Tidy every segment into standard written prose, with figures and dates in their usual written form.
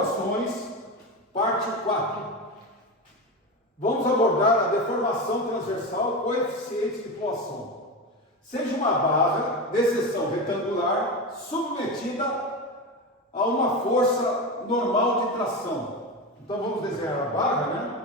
Deformações, parte 4. Vamos abordar a deformação transversal coeficiente de Poisson. Seja uma barra de seção retangular submetida a uma força normal de tração. Então vamos desenhar a barra, né?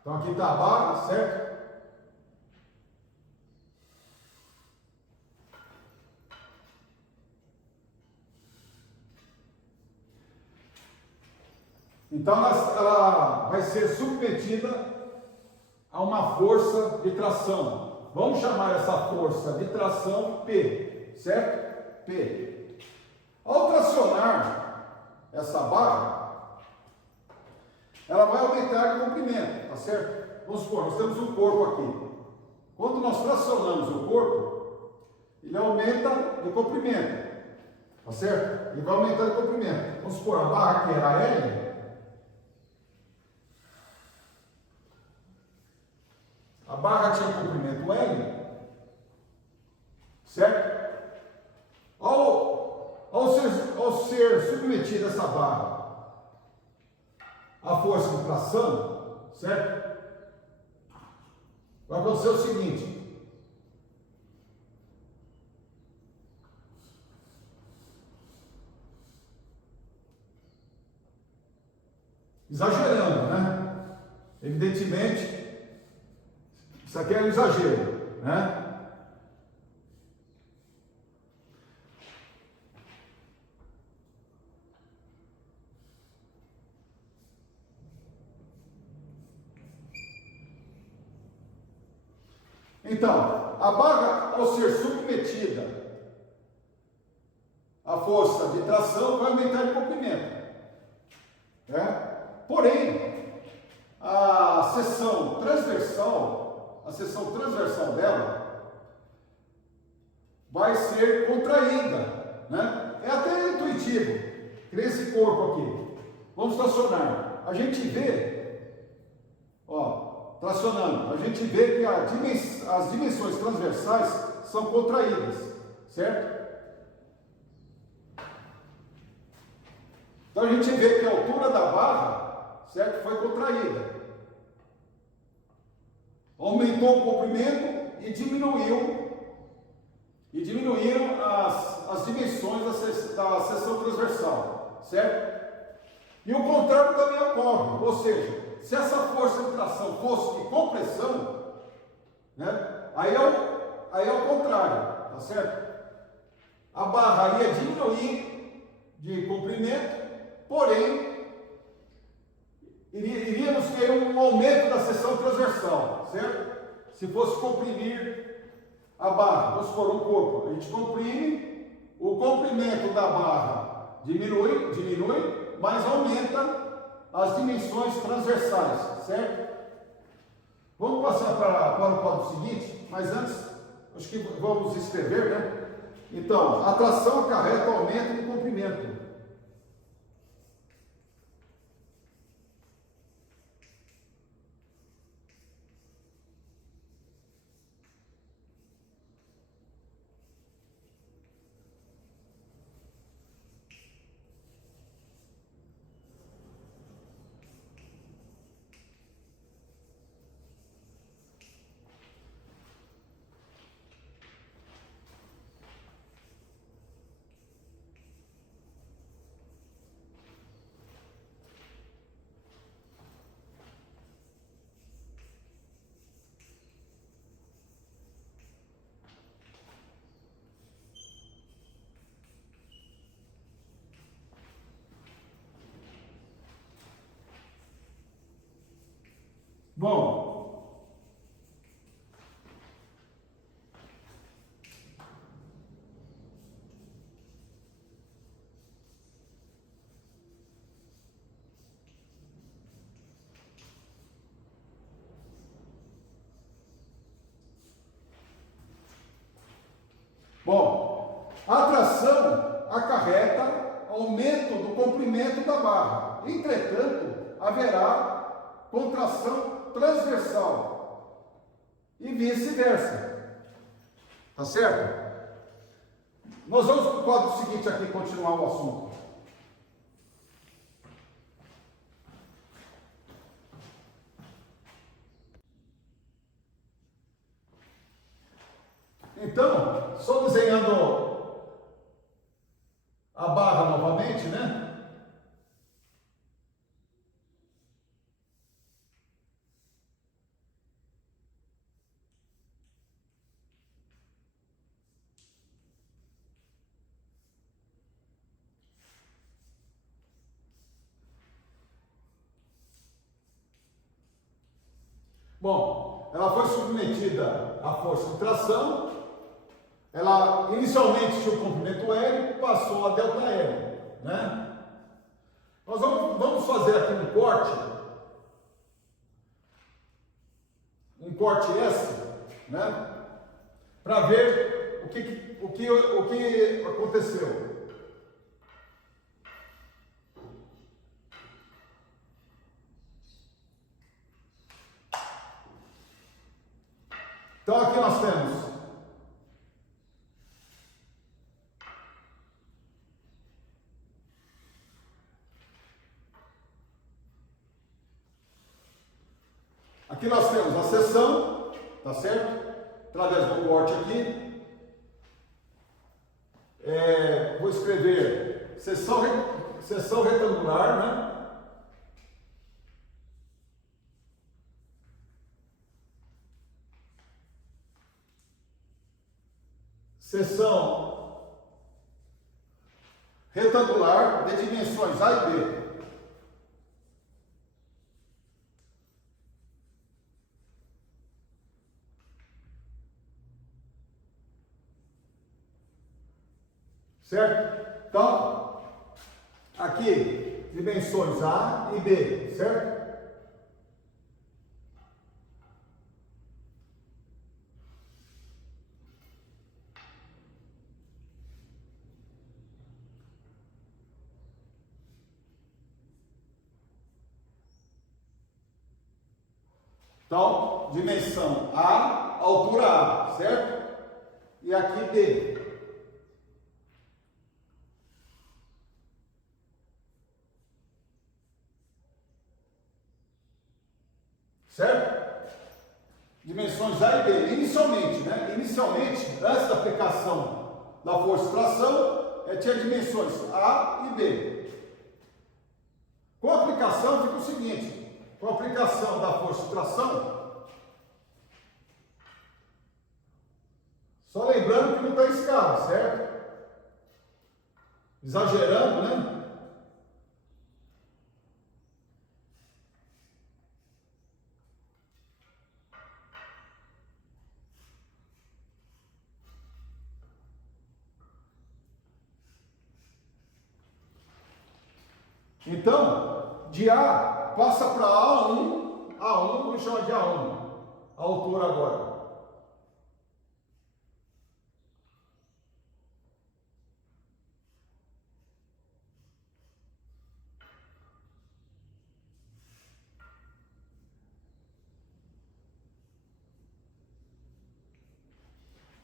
Então aqui está a barra, certo? Então ela vai ser submetida a uma força de tração. Vamos chamar essa força de tração P, certo? P. Ao tracionar essa barra, ela vai aumentar de comprimento, tá certo? Vamos supor, nós temos um corpo aqui. Quando nós tracionamos o corpo, ele aumenta de comprimento, tá certo? Ele vai aumentar de comprimento. Vamos supor, a barra que era L, a barra tinha comprimento L, certo? Ao ser submetida essa barra à força de tração, certo? Vai acontecer o seguinte: exagerando, né? Evidentemente, isso aqui é um exagero, né? Então, a barra, ao ser submetida à força de tração, vai aumentar de comprimento, né? Porém, a seção transversal dela vai ser contraída, né? É até intuitivo, que esse corpo aqui, vamos tracionar, a gente vê, ó, tracionando, a gente vê que as dimensões transversais são contraídas, certo? Então a gente vê que a altura da barra, certo, foi contraída. Aumentou o comprimento e diminuíram as dimensões da seção transversal, certo? E o contrário também ocorre, ou seja, se essa força de tração fosse de compressão, né, aí é o contrário, tá certo? A barra ia diminuir de comprimento, porém, iríamos ter um aumento da seção transversal, certo? Se fosse comprimir a barra, vamos supor um corpo, a gente comprime, o comprimento da barra diminui, mas aumenta as dimensões transversais, certo? Vamos passar para o quadro seguinte, mas antes, acho que vamos escrever, né? Então, a tração acarreta aumento de comprimento. Bom, a tração acarreta aumento do comprimento da barra. Entretanto, haverá contração transversal e vice-versa. Tá certo? Nós vamos para o quadro seguinte aqui continuar o assunto. Então, só desenhando a barra novamente, né? Bom, ela foi submetida à força de tração. Ela inicialmente tinha o comprimento L, passou a delta L, né? Nós vamos fazer aqui um corte S, né? Para ver o que aconteceu. Então aqui nós temos a seção, tá certo? Através do corte aqui. Vou escrever seção retangular, né? Seção retangular de dimensões A e B. Certo? Então, aqui, dimensões A e B, certo? Então, dimensão A, altura A, certo? E aqui B. Certo? Dimensões A e B, inicialmente, né? Inicialmente, antes da aplicação da força de tração, tinha dimensões A e B. Com a aplicação fica o seguinte, com a aplicação da força de tração, só lembrando que não está em escala, certo? Exagerando, né? Então, de A passa para A1, vamos chamar de A1, a altura agora.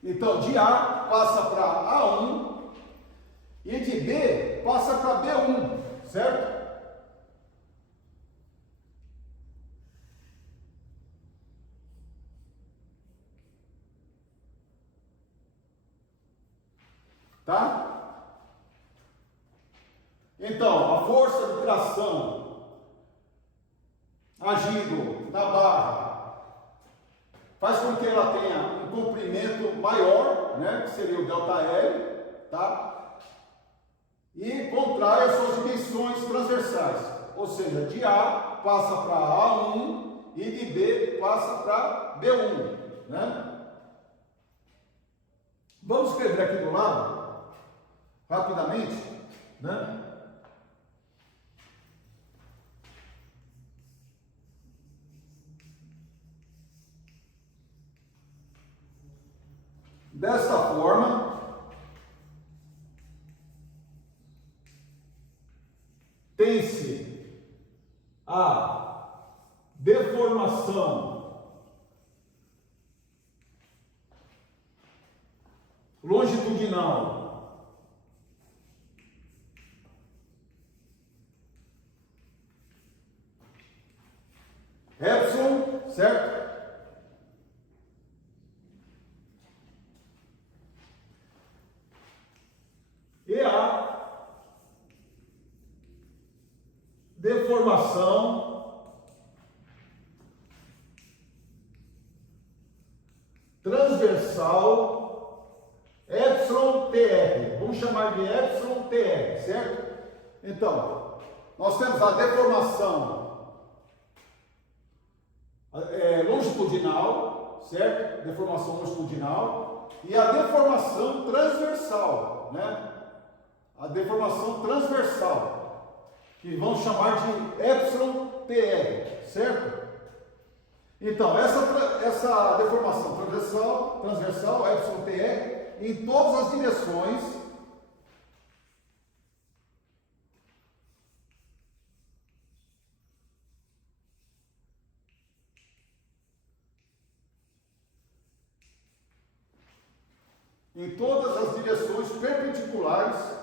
Então, de A passa para A1 e de B passa para B1, certo? Tá? Então, a força de tração agindo na barra faz com que ela tenha um comprimento maior, né, que seria o ΔL, tá? E contrai as suas dimensões transversais, ou seja, de A passa para A1 e de B passa para B1, né? Vamos escrever aqui do lado, rapidamente, né? Desta forma, longitudinal, epsilon, certo? E a deformação transversal epsilon TR. Vamos chamar de epsilon TR, certo? Então, nós temos a deformação longitudinal, certo? Deformação longitudinal e a deformação transversal, né? A deformação transversal, que vamos chamar de epsilon TR, certo? Então, essa deformação transversal epsilon TR, em todas as direções, perpendiculares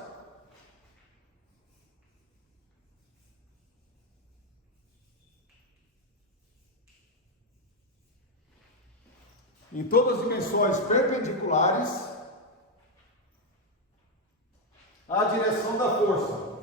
em todas as dimensões perpendiculares à direção da força.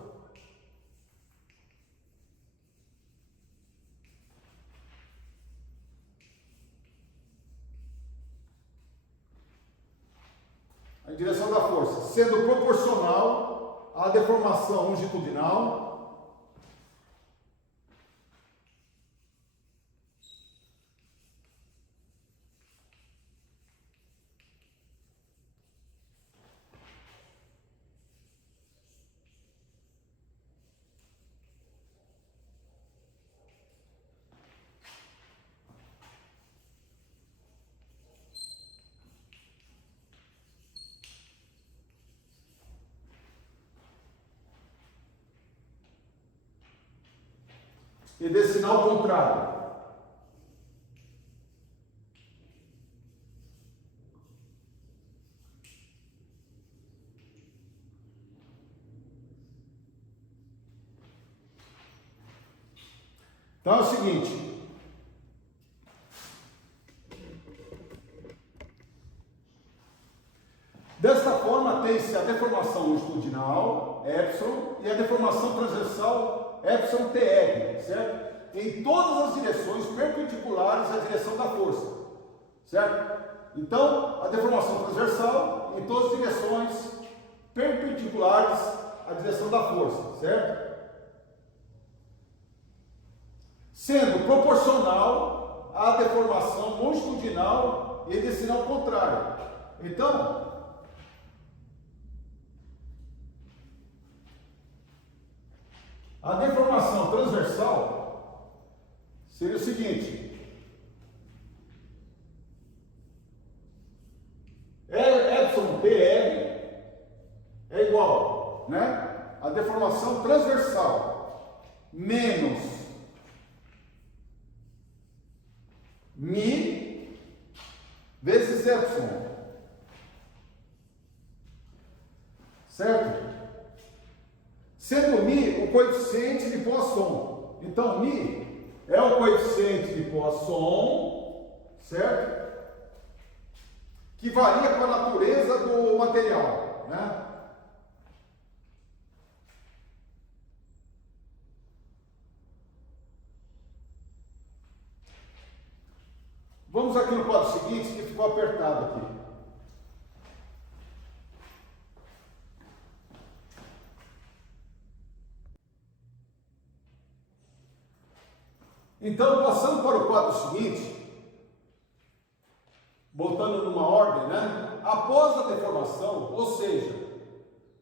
A direção da força, sendo proporcional à deformação longitudinal e de sinal contrário. Então é o seguinte, desta forma tem-se a deformação longitudinal, epsilon, e a deformação transversal, epsilon TR, certo? Em todas as direções perpendiculares à direção da força, certo? Então, a deformação transversal em todas as direções perpendiculares à direção da força, certo? Sendo proporcional à deformação longitudinal e de sinal contrário. Então, a deformação transversal seria o seguinte: epsilon PR é igual, né? A deformação transversal menos mi vezes epsilon, certo? Sendo mi o coeficiente de Poisson. Então, mi é o coeficiente de Poisson, certo? Que varia com a natureza do material, né? Vamos aqui no quadro seguinte, que ficou apertado aqui. Então, passando para o quadro seguinte, botando numa ordem, né? Após a deformação, ou seja,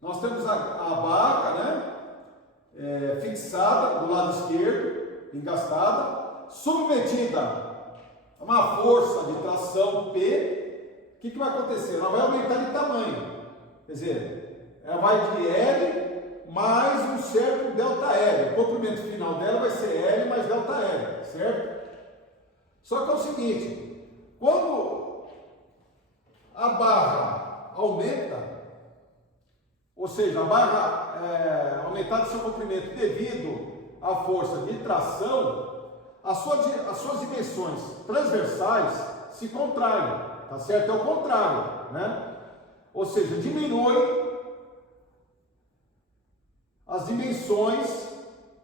nós temos a barra, né? Fixada do lado esquerdo, engastada, submetida a uma força de tração P. O que vai acontecer? Ela vai aumentar de tamanho, quer dizer, ela vai de L mais um certo ΔL. O comprimento final dela vai ser L mais ΔL, certo? Só que é o seguinte, quando a barra aumenta, ou seja, a barra aumentar seu comprimento devido à força de tração, as suas dimensões transversais se contraem, tá certo? É o contrário, né? Ou seja, diminui as dimensões,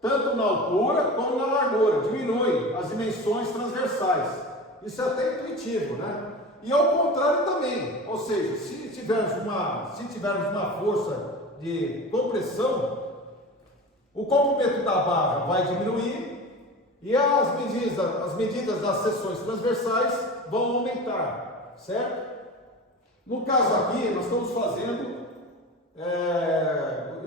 tanto na altura como na largura, diminui as dimensões transversais. Isso é até intuitivo, né? E ao contrário também, ou seja, se tivermos uma força de compressão, o comprimento da barra vai diminuir e as medidas das seções transversais vão aumentar, certo? No caso aqui, nós estamos fazendo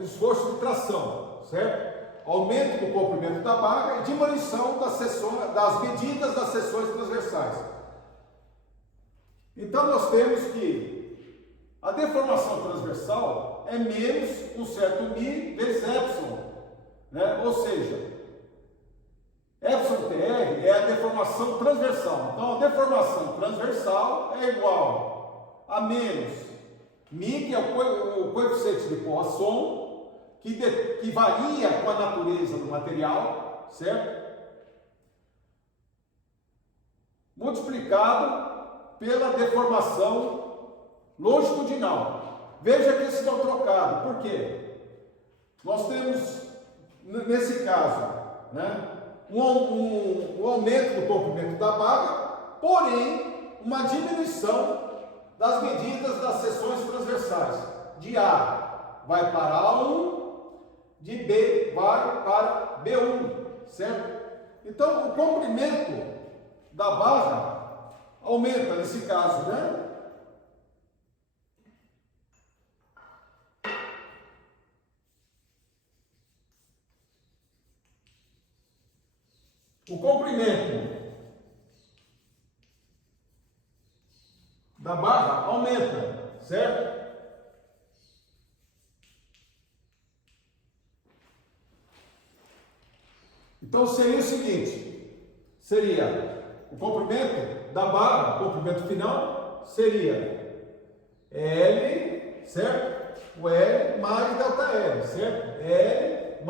esforço de tração, certo? Aumento do comprimento da barra e diminuição das medidas das seções transversais. Então nós temos que a deformação transversal é menos um certo μ vezes epsilon, né? Ou seja, epsilon TR é a deformação transversal. Então a deformação transversal é igual a menos μ, que é o coeficiente de Poisson, que varia com a natureza do material, certo? Multiplicado pela deformação longitudinal. Veja que esse não trocado. Por quê? Nós temos, nesse caso, né, um aumento do comprimento da barra, porém, uma diminuição das medidas das seções transversais. De A vai para A1, de B vai para B1, certo? Então, o comprimento da barra aumenta nesse caso, né? O comprimento da barra aumenta, certo? Então seria o seguinte, seria o comprimento da barra, o comprimento final, seria L, certo? O L mais delta L, certo? L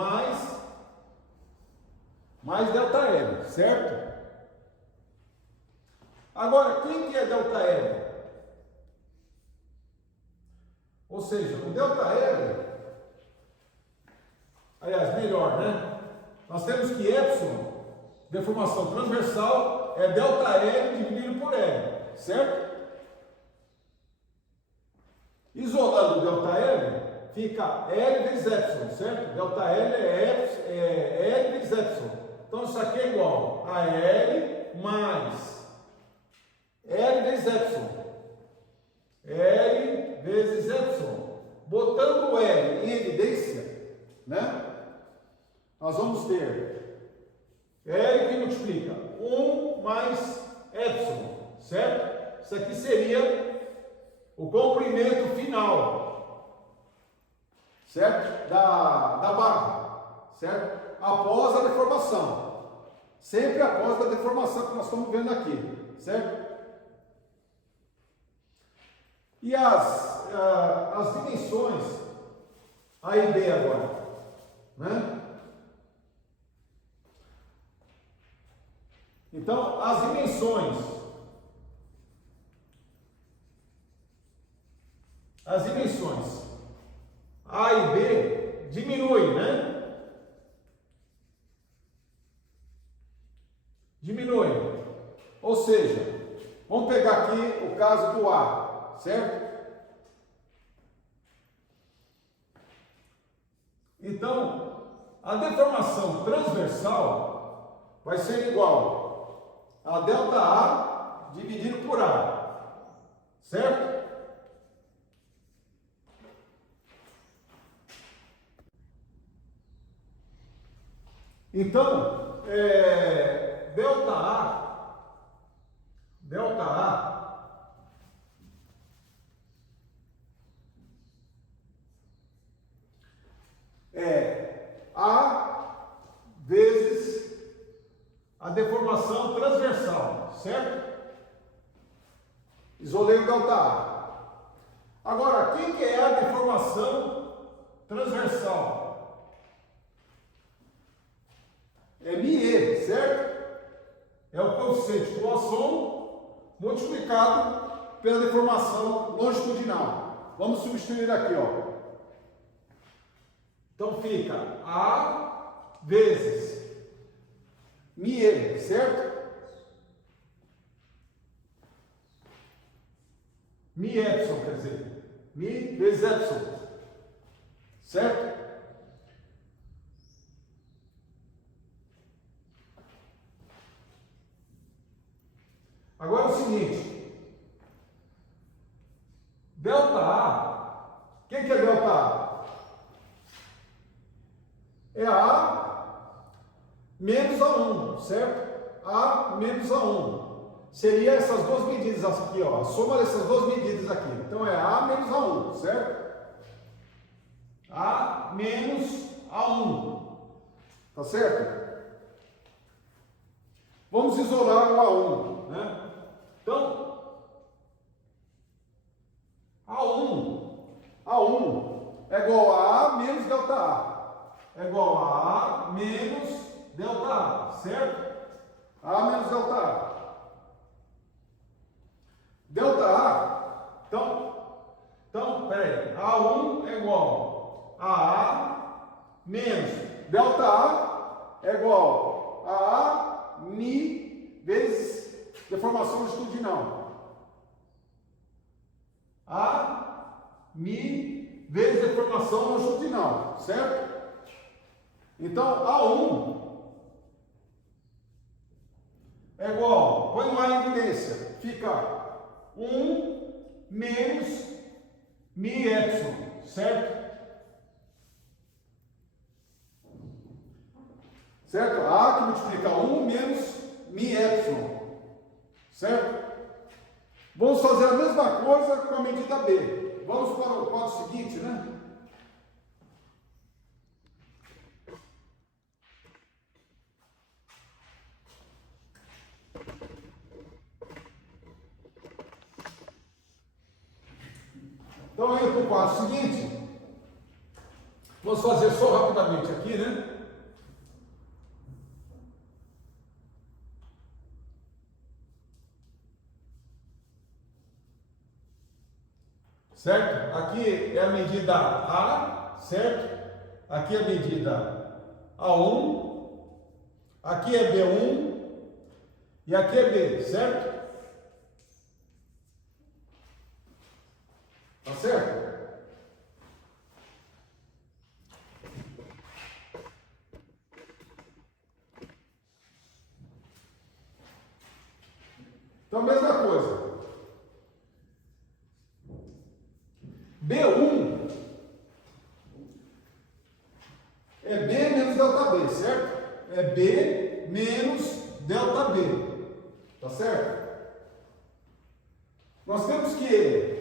mais delta L, certo? Agora, quem que é delta L? Ou seja, o delta L, aliás, melhor, né? Nós temos que epsilon, deformação transversal, é delta L dividido por L, certo? Isolando o delta L, fica L vezes epsilon, certo? Delta L é L vezes epsilon. Então isso aqui é igual a L mais L vezes epsilon. L vezes epsilon. Botando o L em evidência, né? Nós vamos ter L que multiplica 1 mais epsilon, certo? Isso aqui seria o comprimento final, certo? Da barra, certo? Após a deformação. Sempre após a deformação que nós estamos vendo aqui, certo? E as dimensões A e B agora, né? Então, as dimensões A e B diminuem, né? Diminuem. Ou seja, vamos pegar aqui o caso do A, certo? Então, a deformação transversal vai ser igual a delta A dividido por A, certo? Então, delta A é A vezes a deformação transversal, certo? Isolei o delta A. Agora, quem que é a deformação transversal? É μe, certo? É o coeficiente do Poisson multiplicado pela deformação longitudinal. Vamos substituir aqui, ó. Então fica A vezes μe, certo? Mi epsilon, quer dizer, mi vezes epsilon, certo? Agora é o seguinte, delta A, o que é delta A? É A menos A1, certo? A menos A1. Seria essas duas medidas aqui, ó, a soma dessas duas medidas aqui. Então é A menos A1, certo? A menos A1, tá certo? Vamos isolar o A1, né? Então, A1 é igual a A menos delta A. É igual a A menos delta A, certo? A menos delta A. Delta A, então, peraí, A1 é igual a A menos delta A é igual a A mi vezes deformação longitudinal. A mi vezes deformação longitudinal, certo? Então, A1 é igual, põe no ar em evidência, fica 1 menos mi epsilon, certo? Certo? A que multiplica 1 menos mi epsilon, certo? Vamos fazer a mesma coisa com a medida B. Vamos para o quadro seguinte, né? Então, indo para o quadro seguinte, vamos fazer só rapidamente aqui, né? Certo? Aqui é a medida A, certo? Aqui é a medida A1, aqui é B1 e aqui é B, certo? Tá certo? Então, mesma coisa. B1 é B menos delta B, certo? É B menos delta B. Tá certo? Nós temos que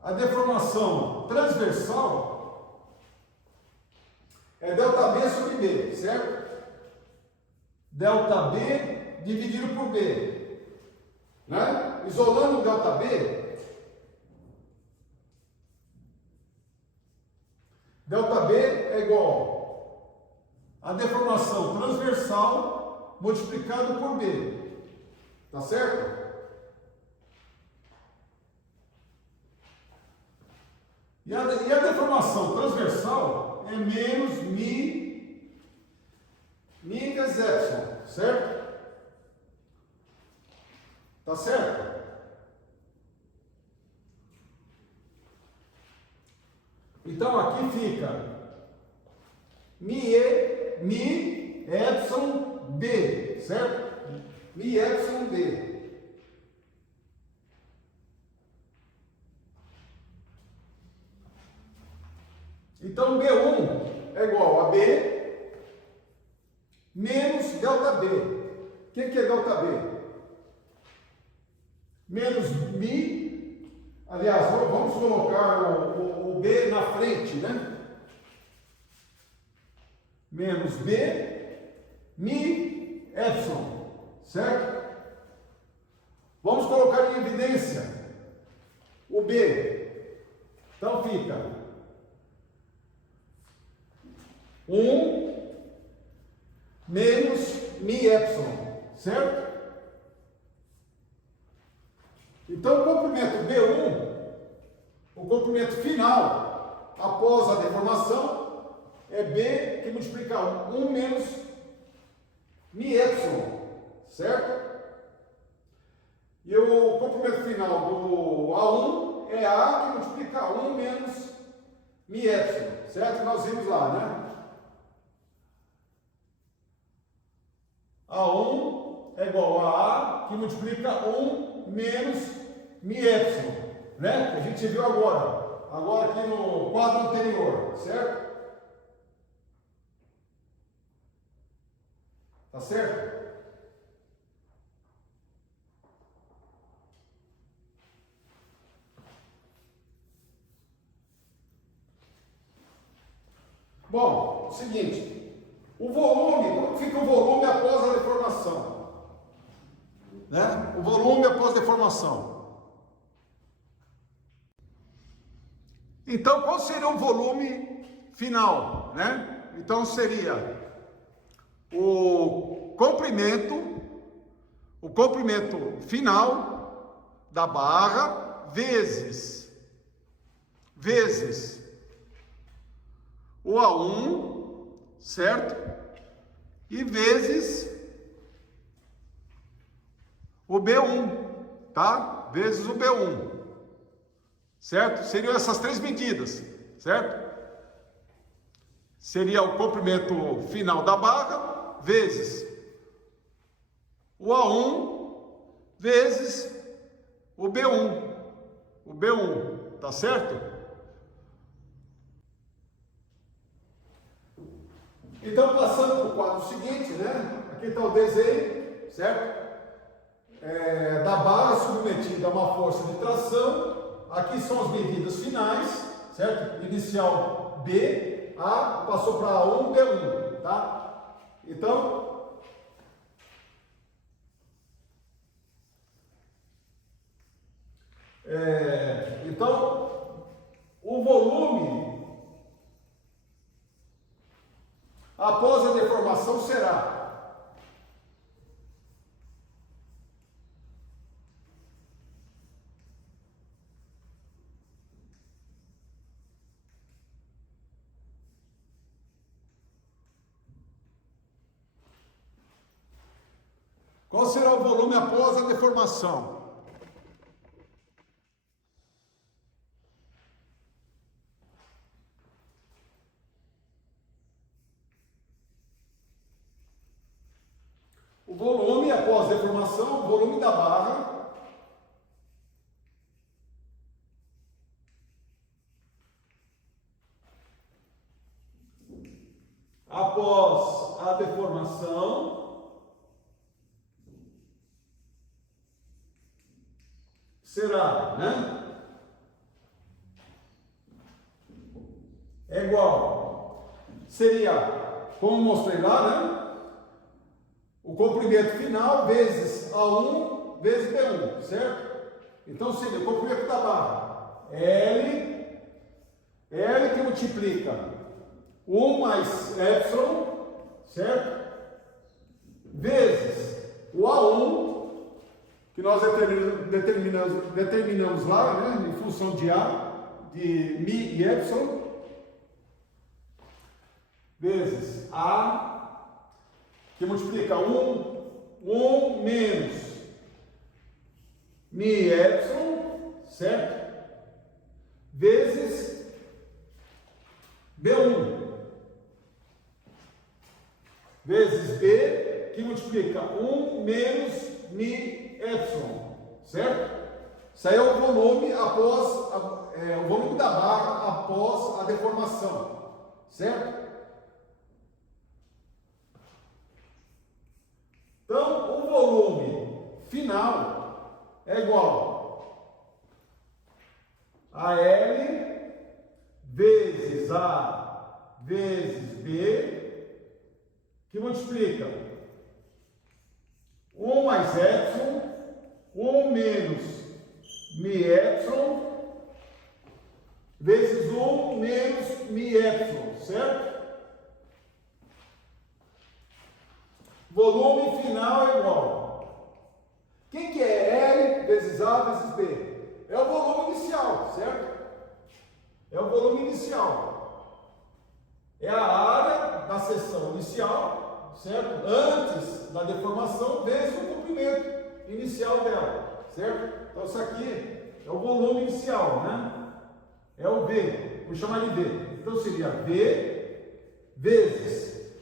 a deformação transversal é delta B sobre B, certo? Delta B dividido por B, né? Isolando o delta B, delta B é igual a deformação transversal multiplicado por B, tá certo? E a deformação transversal é menos mi vezes epsilon, certo? Tá certo? Então aqui fica mi epsilon B, certo? Mi epsilon B. Então, B1 é igual a B menos delta B. O que é delta B? Menos mi, aliás, vamos colocar o B na frente, né? Menos B, mi, epsilon, certo? Vamos colocar em evidência o B. Então fica 1 menos μ, certo? Então o comprimento B1, o comprimento final, após a deformação, é B que multiplica 1 menos μ, certo? E o comprimento final do A1 é A que multiplica 1 menos μ, certo? Nós vimos lá, né? A1 é igual a A que multiplica 1 menos μ, né? Que a gente viu agora aqui no quadro anterior, certo? Tá certo? Bom, seguinte, o volume, como fica o volume após a deformação? Né? O volume após a deformação. Então, qual seria o volume final, né? Então, seria o comprimento final da barra vezes o A1, certo? E vezes o B1, tá? Vezes o B1, certo? Seriam essas três medidas, certo? Seria o comprimento final da barra vezes o A1 vezes o B1, tá certo? Então, passando para o quadro seguinte, né? Aqui está o desenho, certo? Da barra submetida a uma força de tração. Aqui são as medidas finais, certo? Inicial B, A, passou para A1, B1, tá? Então, o volume após a deformação será qual será o volume após a deformação? O volume após a deformação, o volume da barra após a deformação será, né? É igual, seria, como mostrei lá, né? O comprimento final vezes A1 vezes B1, certo? Então seria o comprimento da barra L que multiplica 1 mais epsilon, certo? Vezes o A1, que nós determinamos lá, né? Em função de A, de μ e epsilon, vezes A, que multiplica 1 menos μ epsilon, certo? Vezes B1, vezes B, que multiplica 1 menos μ epsilon, certo? Isso aí é o volume o volume da barra após a deformação, certo? Então, o volume final é igual a L vezes A vezes B, que multiplica 1 mais epsilon, 1 menos μ epsilon, vezes 1 menos mi epsilon, certo? Volume final é igual. Quem que é L vezes A vezes B? É o volume inicial, certo? É o volume inicial. É a área da seção inicial, certo? Antes da deformação vezes o comprimento inicial dela, certo? Então isso aqui é o volume inicial, né? É o V, vou chamar de V. Então seria V vezes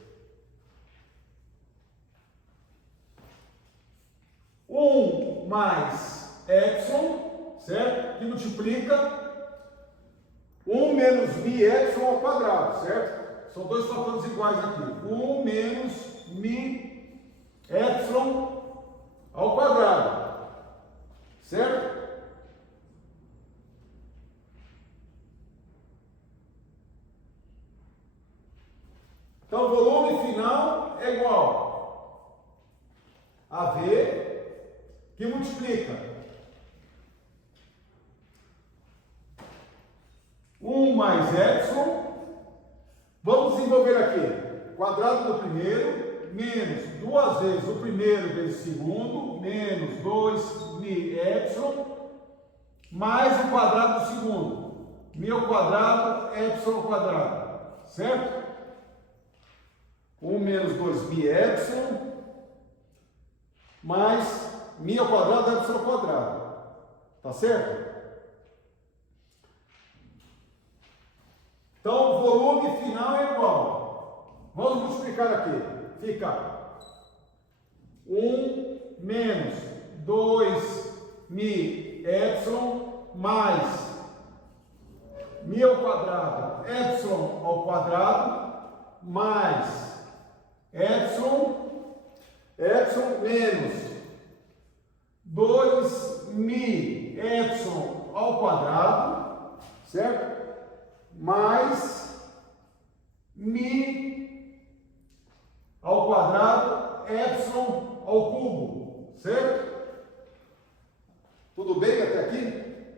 1 mais epsilon, certo? Que multiplica 1 menos mi epsilon ao quadrado, certo? São dois fatores iguais aqui. 1 menos mi epsilon ao quadrado, certo? Então, o volume final é igual a V, que multiplica 1 mais epsilon. Vamos desenvolver aqui. Quadrado do primeiro, menos 2 vezes o primeiro vezes o segundo, menos 2 mi epsilon, mais o quadrado do segundo. Mi ao quadrado, epsilon ao quadrado. Certo? 1 menos 2 mi epsilon, mais mi ao quadrado, epsilon ao quadrado. Tá certo? Então, o volume final é igual. Vamos multiplicar aqui. Fica 1 menos 2 mi epsilon mais mi ao quadrado, epsilon ao quadrado, mais epsilon menos 2 mi epsilon ao quadrado, certo? Mais mi ao quadrado, epsilon ao cubo, certo? Tudo bem até aqui?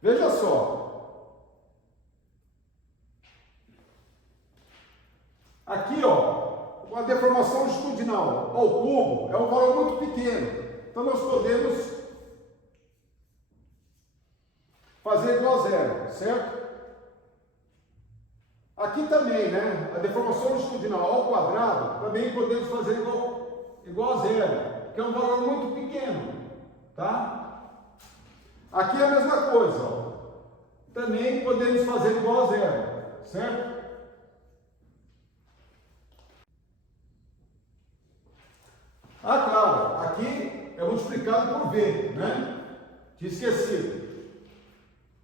Veja só. Aqui, ó, a deformação longitudinal ao cubo é um valor muito pequeno. Então, nós podemos fazer igual a zero, certo? Aqui também, né? A deformação longitudinal ao quadrado, também podemos fazer igual a zero, que é um valor muito pequeno, tá? Aqui é a mesma coisa, ó. Também podemos fazer igual a zero, certo? Ah, claro, aqui é multiplicado por V, né? Tinha esquecido,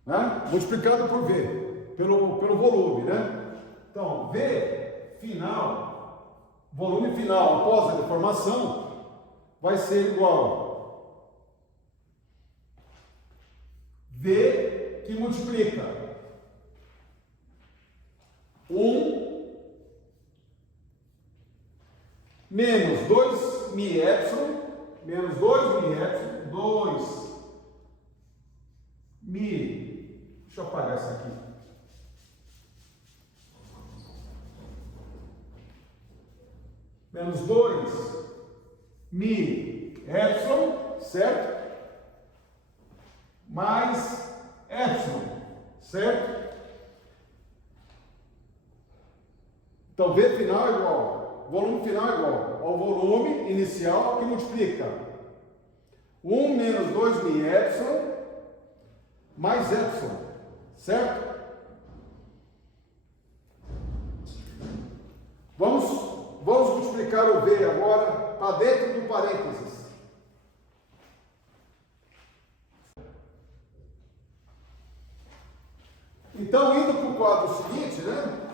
né? Multiplicado por V, pelo volume, né? Então, V final, volume final após a deformação, vai ser igual V que multiplica 1 menos 2 mi epsilon, menos 2 mi epsilon, 2 mi, deixa eu apagar essa aqui. Menos 2 mi epsilon, certo? Mais epsilon, certo? Então, V final é igual, volume final é igual ao volume inicial que multiplica 1 menos 2 mi epsilon mais epsilon, certo? Vamos multiplicar o V agora para dentro do parênteses. Então, indo para o quadro seguinte, né?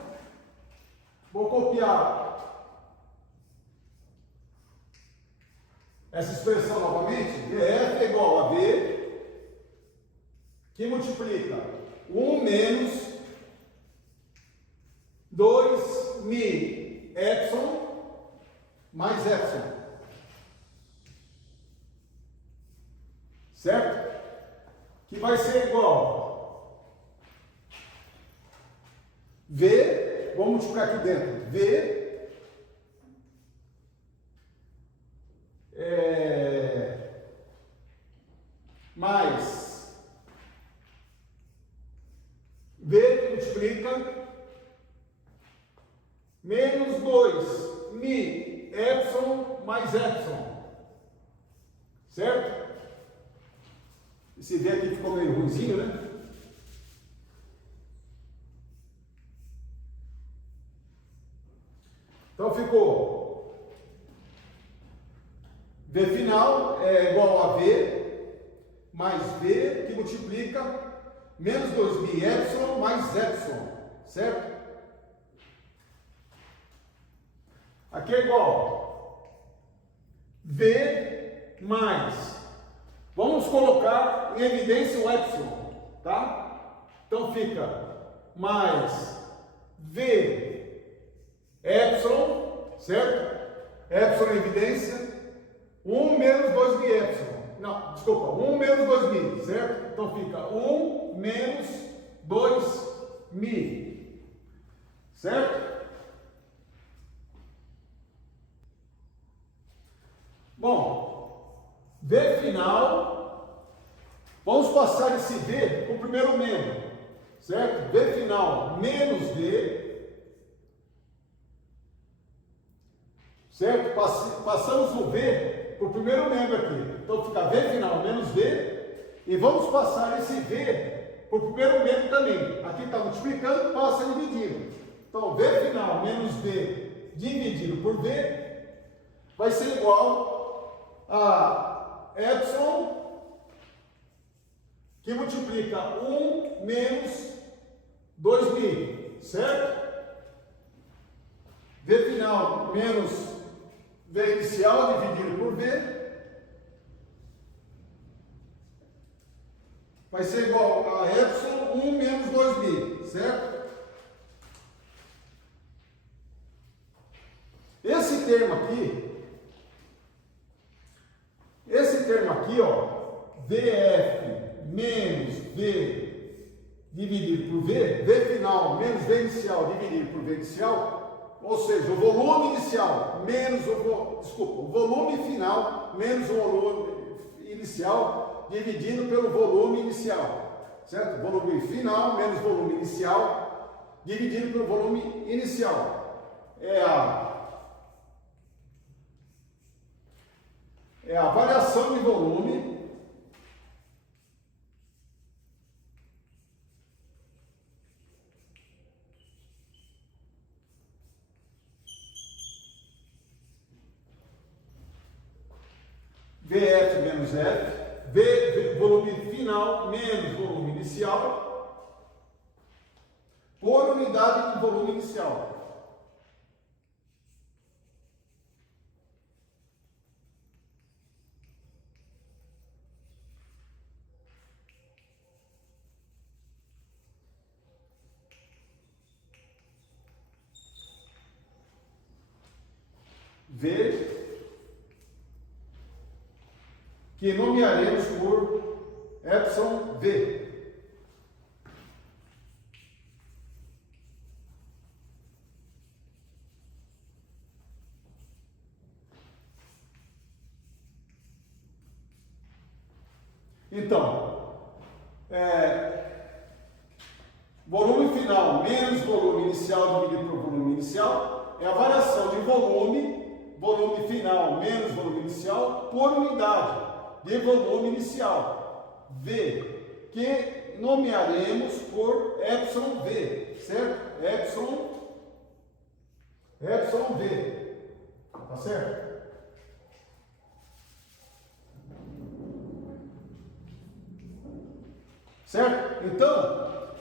Vou copiar essa expressão novamente. VF é igual a V, que multiplica 1 menos 2 mi epsilon mais epsilon, certo? Que vai ser igual V, vamos multiplicar aqui dentro, V mais V que multiplica menos 2 mi epsilon mais epsilon, certo? Esse V aqui ficou meio ruimzinho, né? Então ficou V final é igual a V mais V que multiplica menos 2mi epsilon mais epsilon, certo? Aqui é igual V mais, vamos colocar em evidência o epsilon, tá? Então fica mais V epsilon, certo? Epsilon em evidência, 1 menos 2mi epsilon. Não, desculpa, 1 menos 2mi, certo? Então fica 1 menos 2mi, certo? Bom, V final, vamos passar esse V para o primeiro membro, certo? V final menos V, certo? Passamos o V para o primeiro membro aqui, então fica V final menos V, e vamos passar esse V para o primeiro membro também. Aqui está multiplicando, passa dividindo. Então V final menos V dividido por V vai ser igual a epsilon que multiplica 1 menos 2mi, certo? V final menos V inicial dividido por V vai ser igual a epsilon 1 menos 2mi, certo? Esse termo aqui, ó, VF menos V dividido por V, V final menos V inicial dividido por V inicial, ou seja, o volume inicial menos o volume final menos o volume inicial dividido pelo volume inicial, certo? Volume final menos volume inicial dividido pelo volume inicial. É a variação de volume VF menos F, volume final menos volume inicial, por unidade de volume inicial. V, que nomearemos por epsilon V. Então, volume final menos volume inicial dividido por volume inicial é a variação de volume final menos volume inicial por unidade de volume inicial, V, que nomearemos por epsilon V, certo? Epsilon V, tá certo? Certo? Então,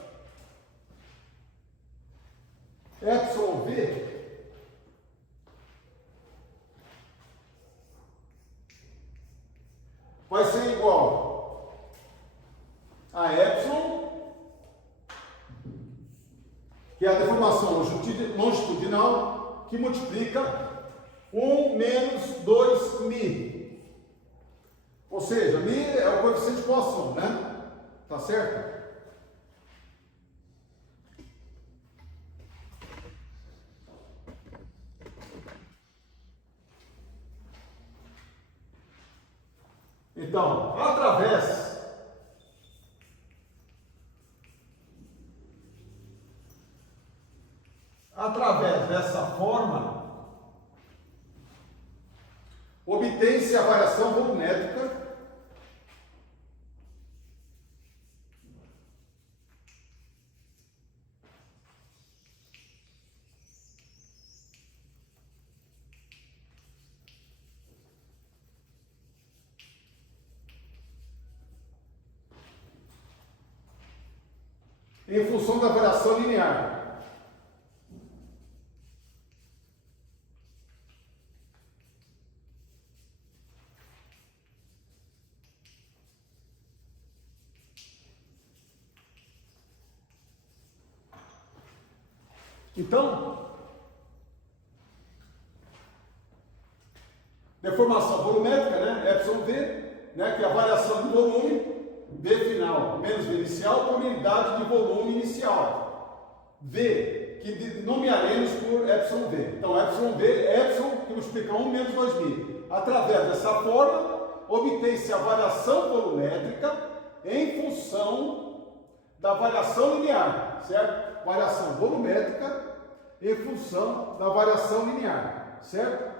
epsilon V vai ser igual a epsilon, que é a deformação longitudinal, que multiplica 1 menos 2mi. Ou seja, mi é o coeficiente de Poisson, né? Tá certo? Então, através dessa forma, obtém-se a variação volumétrica em função da variação linear. Então, deformação volumétrica, né? Epsilon V, né? Que é a variação do volume, V final menos V inicial, por unidade de volume inicial. V, que nomearemos por epsilon V. Então, epsilon V é epsilon, que multiplica 1 menos 2.000. Através dessa forma, obtém-se a variação volumétrica em função da variação linear, certo? Variação volumétrica em função da variação linear, certo?